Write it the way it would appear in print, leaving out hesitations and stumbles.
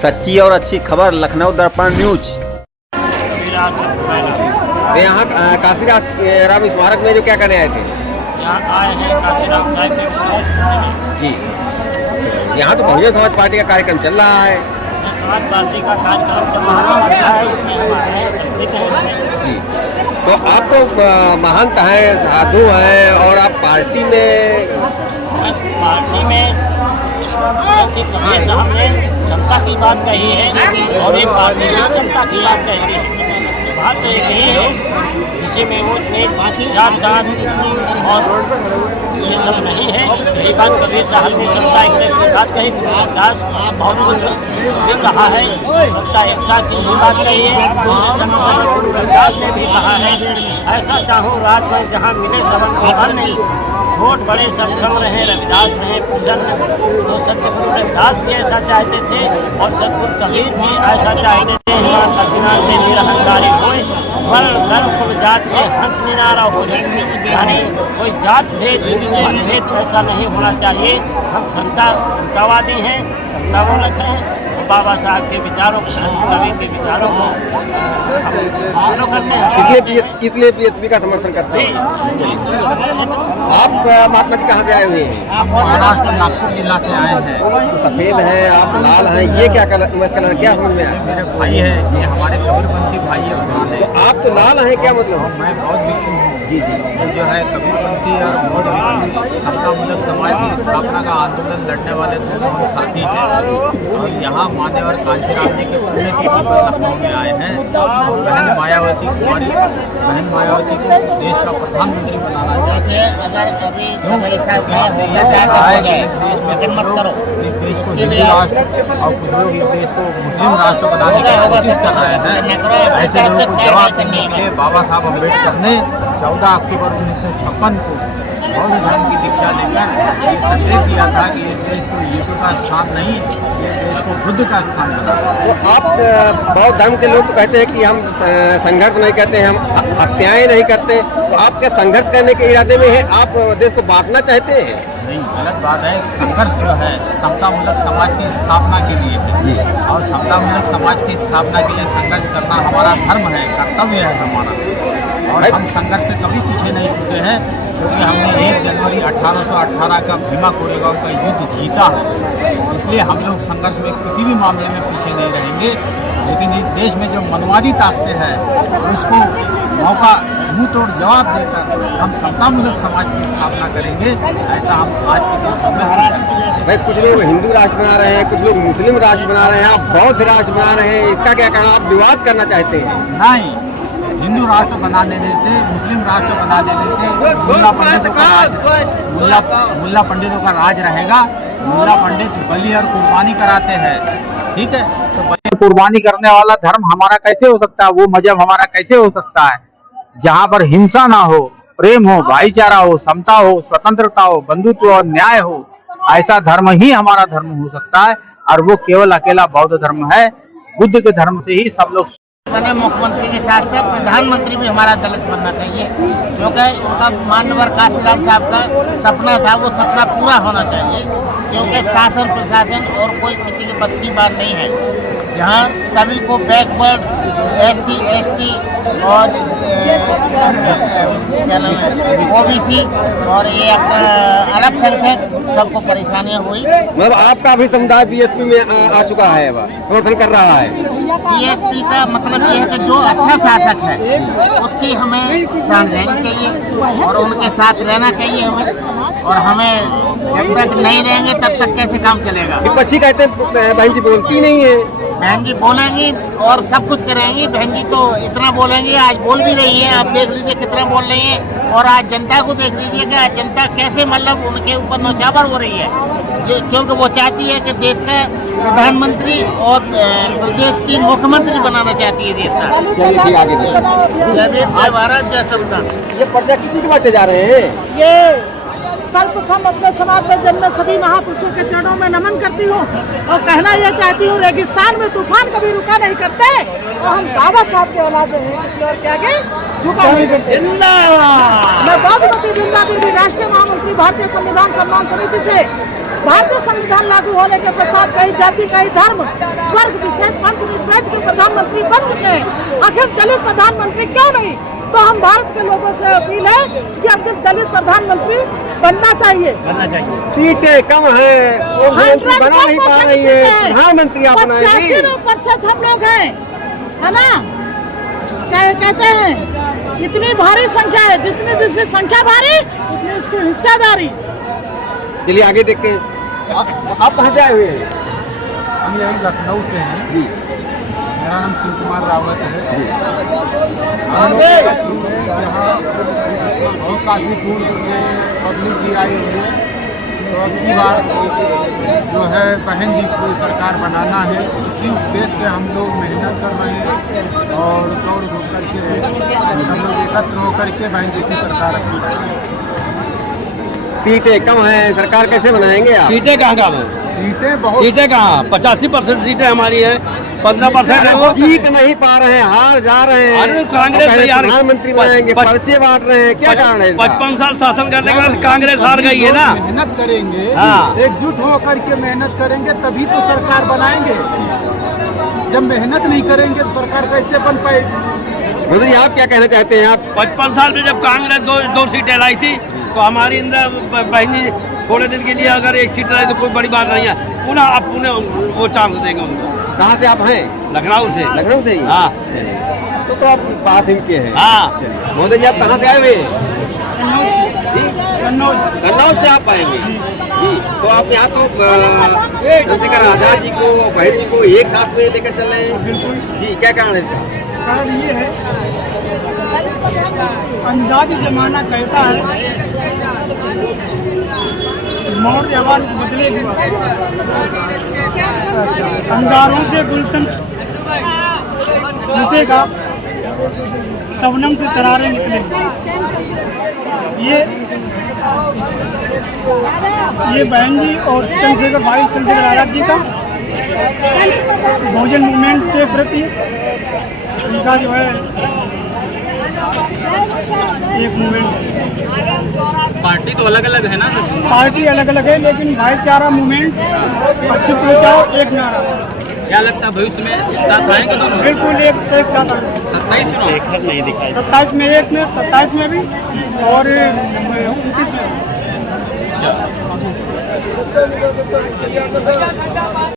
सच्ची और अच्छी खबर लखनऊ दर्पण न्यूज। यहाँ काशीराम स्मारक में जो क्या करने आए थे? यहाँ आए हैं काशीराम साहब के जी। यहाँ तो बहुजन समाज पार्टी का कार्यक्रम चल रहा है। समाज पार्टी का कार्यक्रम चल रहा है जी। तो आप तो महंत हैं, साधु हैं, और आप पार्टी में कबीर साहब ने समता की बात कही है और एक पार्टी में समता की बात कहती है। बात तो एक ही है, इसी में वो जात और ये सब नहीं है। यही बात कबीर साहब ने समता एकता की बात कही। दास बहुत कुछ भी कहा है, समता एकता की ही बात कही है। दास ने भी कहा है, ऐसा चाहूँ राज में जहाँ मिले सबन को अन्य, छोट बड़े सक्षम रहे, रविदास रहे प्रसन्न। तो सतगुरु रविदास भी ऐसा चाहते थे और सतगुरु कबीर भी ऐसा चाहते थे। दक्षिणांत में निरहंकारी होए, वर्ण धर्म कुल जात में हंस निनारा हो जाए। यानी कोई जात भेद मतभेद ऐसा नहीं होना चाहिए। हम समतावादी हैं, समतावलक हैं। बाबा साहब के विचारों को, कवि के विचारों को हम फॉलो करते हैं, इसलिए पीएसपी का समर्थन करते हैं। आप महात्मा जी कहाँ से आए हुए हैं? आप महाराष्ट्र नागपुर जिला से आए हैं। तो सफेद हैं, आप लाल हैं, ये क्या कलर क्या समझ में आया? मेरे भाई है, ये हमारे कबीरपंथी भाई है पुराने। तो आप तो लाल हैं, क्या मतलब? मैं बौद्ध भिक्षु हूँ। जी जी। ये जो है कबीरपंथी और बौद्ध भिक्षु समतामूलक समाज की स्थापना का आंदोलन लड़ने वाले दोनों हम साथी हैं। और यहाँ मान्यवर कांशीराम जी के पुण्यतिथि पर लखनऊ में आए हैं। बहन मायावती कुमारी, बहन मायावती को देश का प्रधानमंत्री बनाना चाहते हैं। अगर कभी इस देश को हिंदू राष्ट्र और कुछ लोग इस देश को मुस्लिम राष्ट्र बनाने की कोशिश कर रहे हैं। ऐसे लोगों को जवाब देने के लिए बाबा साहब अम्बेडकर ने 14 अक्टूबर 1956 को बौद्ध धर्म की दीक्षा लेकर ये संदेश दिया था कि इस देश को यीशु का स्थान नहीं, ये देश को बुद्ध का स्थान बना। तो आप बौद्ध धर्म के लोग तो कहते हैं कि हम संघर्ष नहीं करते, हम हत्याएं नहीं करते। तो आप क्या संघर्ष करने के इरादे में है? आप देश को बांटना चाहते हैं? नहीं, गलत बात है। संघर्ष जो है समतामूलक समाज की स्थापना के लिए है और समतामूलक समाज की स्थापना के लिए संघर्ष करना हमारा धर्म है, कर्तव्य है हमारा। और हम संघर्ष से कभी पीछे नहीं छूटे हैं, क्योंकि हमने 1 जनवरी 1818 का भीमा कोरेगांव का युद्ध जीता है। इसलिए हम लोग संघर्ष में किसी भी मामले में पीछे नहीं रहेंगे। लेकिन इस देश में जो मनवादी ताकतें हैं उसको मौका मुंह तोड़ जवाब देकर हम समतामूलक समाज की स्थापना करेंगे। ऐसा हम आज के दिन संघर्ष करेंगे। भाई, कुछ लोग हिंदू राष्ट्र बना रहे हैं, कुछ लोग मुस्लिम राष्ट्र बना रहे हैं, आप बौद्ध राष्ट्र बना रहे हैं, इसका क्या कहना? आप विवाद करना चाहते हैं? नहीं, हिंदू राष्ट्र बना देने से, मुस्लिम राष्ट्र बना देने से मुल्ला पंडितों का राज रहेगा। मुल्ला पंडित बलि और कुर्बानी कराते हैं, ठीक है? तो बलि और कुर्बानी करने वाला धर्म हमारा कैसे हो सकता है? वो मजहब हमारा कैसे हो सकता है जहाँ पर हिंसा ना हो, प्रेम हो, भाईचारा हो, समता हो, स्वतंत्रता हो, बंधुत्व और न्याय हो? ऐसा धर्म ही हमारा धर्म हो सकता है और वो केवल अकेला बौद्ध धर्म है। बुद्ध के धर्म से ही सब लोग बने। मुख्यमंत्री के साथ साथ प्रधानमंत्री भी हमारा दलित बनना चाहिए, क्योंकि उनका मान्यवर काशीराम साहब का सपना था, वो सपना पूरा होना चाहिए। क्योंकि शासन प्रशासन और कोई किसी के बस की बात नहीं है। जहाँ सभी को बैकवर्ड, SC ST और OBC और ये अपना अल्पसंख्यक सबको परेशानियाँ हुई। मतलब आपका भी समुदाय बीएसपी में आ चुका है, समर्थन कर रहा है? बीएसपी का मतलब ये है कि जो अच्छा शासक है उसकी हमें शरण लेनी चाहिए और उनके साथ रहना चाहिए हमें। और हमें जब तक नहीं रहेंगे तब तक कैसे काम चलेगा? विपक्षी कहते हैं बहन जी बोलती नहीं है। बहन जी बोलेंगी और सब कुछ करेंगी। बहन जी तो इतना बोलेंगी, आज बोल भी रही है, आप देख लीजिए कितना बोल रही है। और आज जनता को देख लीजिए कि आज जनता कैसे मतलब उनके ऊपर नौछावर हो रही है, क्योंकि वो चाहती है कि देश का प्रधानमंत्री और प्रदेश की मुख्यमंत्री बनाना चाहती है देश का। जय भारत, जय संविधान। ये पर्चा किसी के बांटे जा रहे हैं? ये सर्वप्रथम अपने समाज में जन्मे सभी महापुरुषों के चरणों में नमन करती हूँ और कहना यह चाहती हूँ, रेगिस्तान में तूफान कभी रुका नहीं करते और हम बाबा साहब के औलाद हैं, किसी और के आगे झुका नहीं करते। मैं बागमती बिरला देवी, राष्ट्रीय महामंत्री, भारतीय संविधान सम्मान समिति से भारतीय संविधान लागू होने के पश्चात कई जाति, कई धर्म, वर्ग विशेष, पंथ निरपेक्ष के प्रधानमंत्री बन चुके हैं। आखिर दलित प्रधानमंत्री क्यों नहीं? तो हम भारत के लोगों से अपील है कि आखिर दलित प्रधानमंत्री बनना चाहिए। सीटें कम है, वो मंत्री बना नहीं पा रही है, प्रधानमंत्री आप बनाएंगे। 85% हम लोग हैं, है ना? कहते हैं इतनी भारी संख्या है, जितनी जिसकी संख्या भारी उतनी उसकी हिस्सेदारी। चलिए आगे देखते हैं। आप कहाँ से आए हुए हैं? हम यही लखनऊ से हैं जी। मेरा नाम शिव कुमार रावत है। हम लोग यहाँ बहुत काफ़ी दूर से पब्लिक भी आई हुई है। तो अब की बार जो है बहन जी को सरकार बनाना है, इसी उद्देश्य से हम लोग मेहनत कर रहे हैं और दौड़ धूप करके सब लोग एकत्र होकर के बहन जी की सरकार अपनी। सीटें कम है, सरकार कैसे बनाएंगे आप? सीटें कहाँ कम है? सीटें बहुत, सीटें कहाँ? 85% सीटें हमारी है, 15% है वो। जीत नहीं पा रहे हैं, हार जा रहे हैं। अरे कांग्रेस और यार प्रधानमंत्री बनाएंगे, पर्चे बांट रहे हैं, क्या कारण है इसका? 55 साल शासन करने के बाद कांग्रेस हार गई है ना। मेहनत करेंगे, हाँ। एकजुट होकर के मेहनत करेंगे तभी तो सरकार बनाएंगे। जब मेहनत नहीं करेंगे तो सरकार कैसे बन पाएगी? मोदी जी आप क्या कहना चाहते हैं? आप 55 साल में जब कांग्रेस दो सीटें लाई थी तो हमारी इंदिरा बहन जी थोड़े दिन के लिए अगर एक सीट लाई तो कोई बड़ी बात नहीं है। पुनः वो चांस देंगे उनको। कहाँ से आप हैं? लखनऊ से। लखनऊ से ही? हाँ। तो आप पास इनके हैं। हाँ। मोदी जी आप कहाँ से आए हुए हैं? कन्नौज से आप आएंगे जी। तो आप यहाँ तो चंद्रशेखर आजाद जी को, बहन जी को एक साथ में लेकर चल रहे हैं जी, क्या कारण है इसका? कारण ये है, अंदाज जमाना कहता है मौर्यवाद बदलेगी, अंगारों से गुलशन टूटेगा, शबनम से शरारे निकलेंगे। ये बहन जी और चंद्रशेखर आजाद जी का बहुजन मूवमेंट के प्रति इनका जो है एक मूवमेंट। पार्टी तो अलग अलग है ना। पार्टी अलग अलग है लेकिन भाईचारा मूवमेंट अस्तित्व बचाओ एक नारा। क्या लगता है भविष्य में एक साथ आएंगे दोनों? बिल्कुल एक से एक साथ 27 में एक में 27 में भी और 29 में।